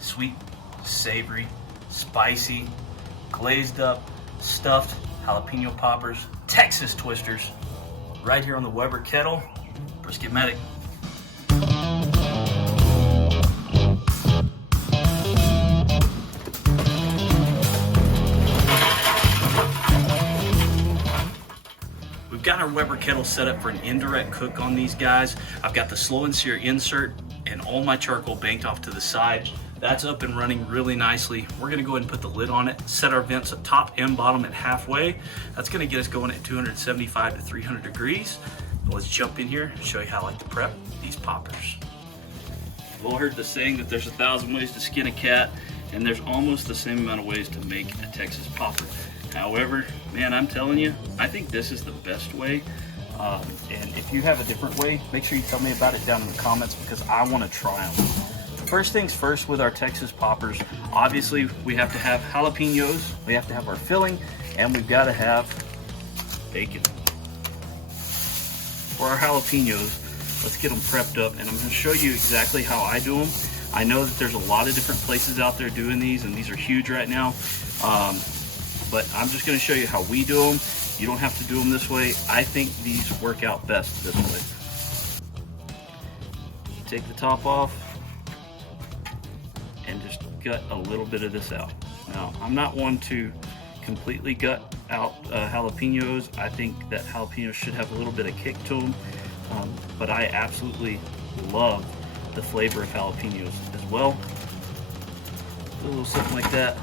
sweet, savory, spicy, glazed up, stuffed jalapeno poppers, Texas twisters, right here on the Weber kettle. BrisketMedic. We've got our Weber kettle set up for an indirect cook on these guys. I've got the slow and sear insert and all my charcoal banked off to the side. That's up and running really nicely. We're gonna go ahead and put the lid on it, set our vents at top and bottom at halfway. That's gonna get us going at 275 to 300 degrees. Let's jump in here and show you how I like to prep these poppers. You've all heard the saying that there's 1,000 ways to skin a cat, and there's almost the same amount of ways to make a Texas popper. However, man, I'm telling you, I think this is the best way. And if you have a different way, make sure you tell me about it down in the comments, because I want to try them. First things first with our Texas poppers, obviously we have to have jalapenos, we have to have our filling, and we've got to have bacon. For our jalapenos, let's get them prepped up, and I'm going to show you exactly how I do them. I know that there's a lot of different places out there doing these, and these are huge right now. But I'm just going to show you how we do them. You don't have to do them this way. I think these work out best this way. Take the top off and just gut a little bit of this out. Now, I'm not one to completely gut out jalapenos. I think that jalapenos should have a little bit of kick to them, but I absolutely love the flavor of jalapenos as well. Do a little something like that.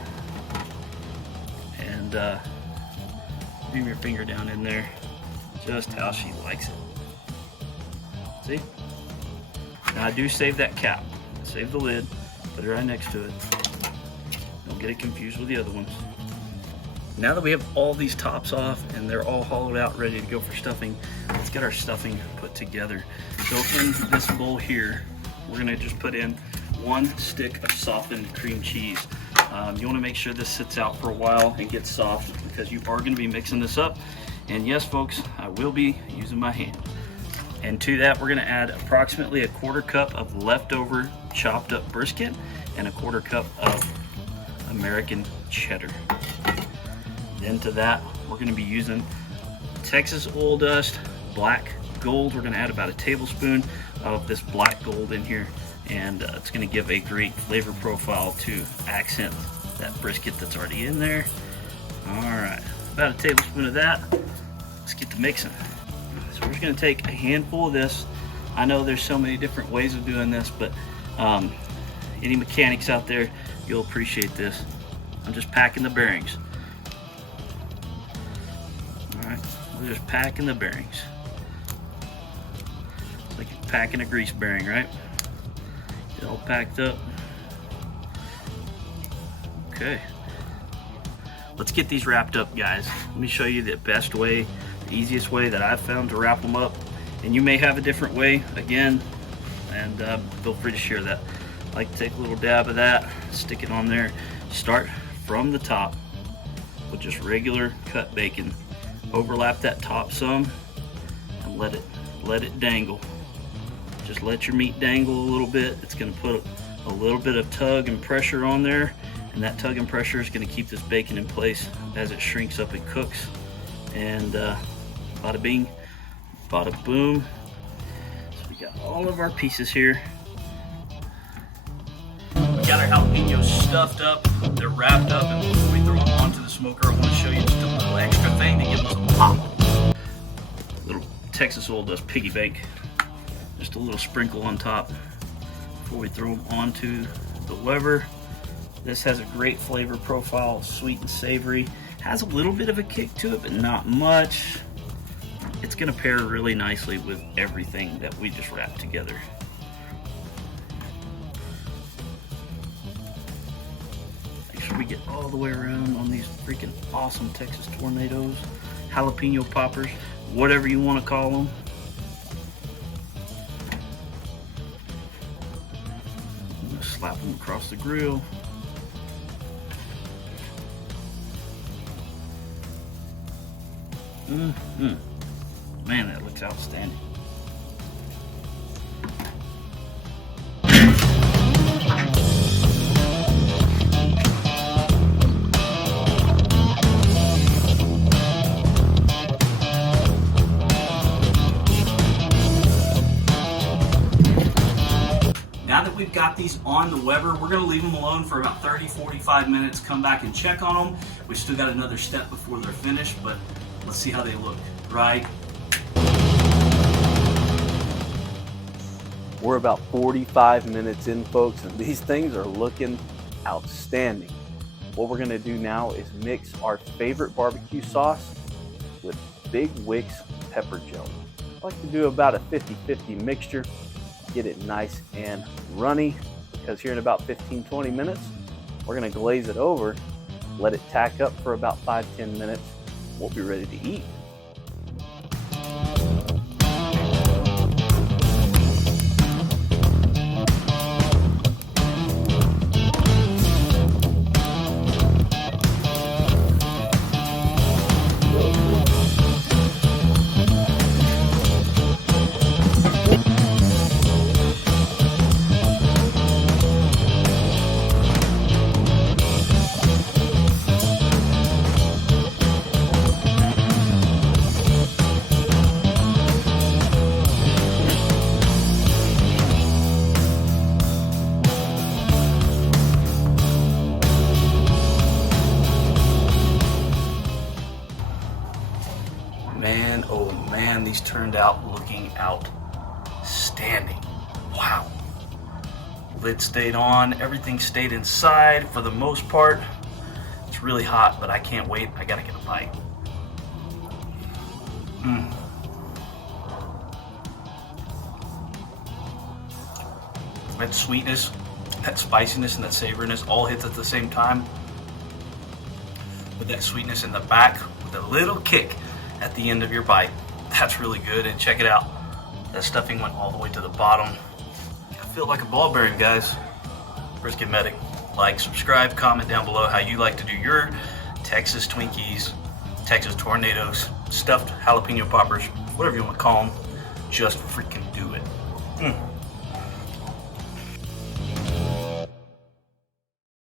And beam your finger down in there, just how she likes it. See? Now I do save that cap, save the lid, put it right next to it. Don't get it confused with the other ones. Now that we have all these tops off and they're all hollowed out, ready to go for stuffing, let's get our stuffing put together. So in this bowl here, we're gonna just put in 1 stick of softened cream cheese. You want to make sure this sits out for a while and gets soft, because you are going to be mixing this up. And yes, folks, I will be using my hand. And to that, we're going to add approximately 1/4 cup of leftover chopped up brisket and 1/4 cup of American cheddar. Then to that, we're going to be using Texas oil dust, black gold. We're going to add about 1 tablespoon of this black gold in here. And it's going to give a great flavor profile to accent that brisket that's already in there. All right, about 1 tablespoon of that. Let's get to mixing. So we're just going to take a handful of this. I know there's so many different ways of doing this, but any mechanics out there, you'll appreciate this. I'm just packing the bearings. All right, we're just packing the bearings. It's like you're packing a grease bearing, right? Get all packed up. Okay, let's get these wrapped up, guys. Let me show you the best way, the easiest way that I've found to wrap them up. And you may have a different way, again, and feel free to share that. I like to take a little dab of that, stick it on there, start from the top with just regular cut bacon. Overlap that top some and let it dangle. Just let your meat dangle a little bit. It's going to put a little bit of tug and pressure on there, and that tug and pressure is going to keep this bacon in place as it shrinks up and cooks. And bada bing, bada boom. So we got all of our pieces here. We got our jalapenos stuffed up, they're wrapped up, and before we throw them onto the smoker, I want to show you just a little extra thing to give them some pop. Little Texas oil dust piggy bank. Just a little sprinkle on top before we throw them onto the Weber. This has a great flavor profile, sweet and savory. Has a little bit of a kick to it, but not much. It's gonna pair really nicely with everything that we just wrapped together. Make sure we get all the way around on these freaking awesome Texas tornadoes, jalapeno poppers, whatever you wanna call them. Slap them across the grill. Man, that looks outstanding. got these on the Weber. We're gonna leave them alone for about 30-45 minutes, come back and check on them. We still got another step before they're finished, but let's see how they look, right? We're about 45 minutes in, folks, and these things are looking outstanding. What we're gonna do now is mix our favorite barbecue sauce with Big Wicks pepper jelly. I like to do about a 50-50 mixture, get it nice and runny, because here in about 15-20 minutes, we're gonna glaze it over, let it tack up for about 5-10 minutes. We'll be ready to eat. Man, oh man, these turned out looking outstanding. Wow. Lid stayed on, everything stayed inside for the most part. It's really hot, but I can't wait. I gotta get a bite. That sweetness, that spiciness, and that savoriness all hits at the same time. With that sweetness in the back, with a little kick at the end of your bite. That's really good, and check it out. That stuffing went all the way to the bottom. I feel like a ball bearing, guys. BrisketMedic. Like, subscribe, comment down below how you like to do your Texas Twinkies, Texas Tornadoes, stuffed jalapeno poppers, whatever you want to call them. Just freaking do it.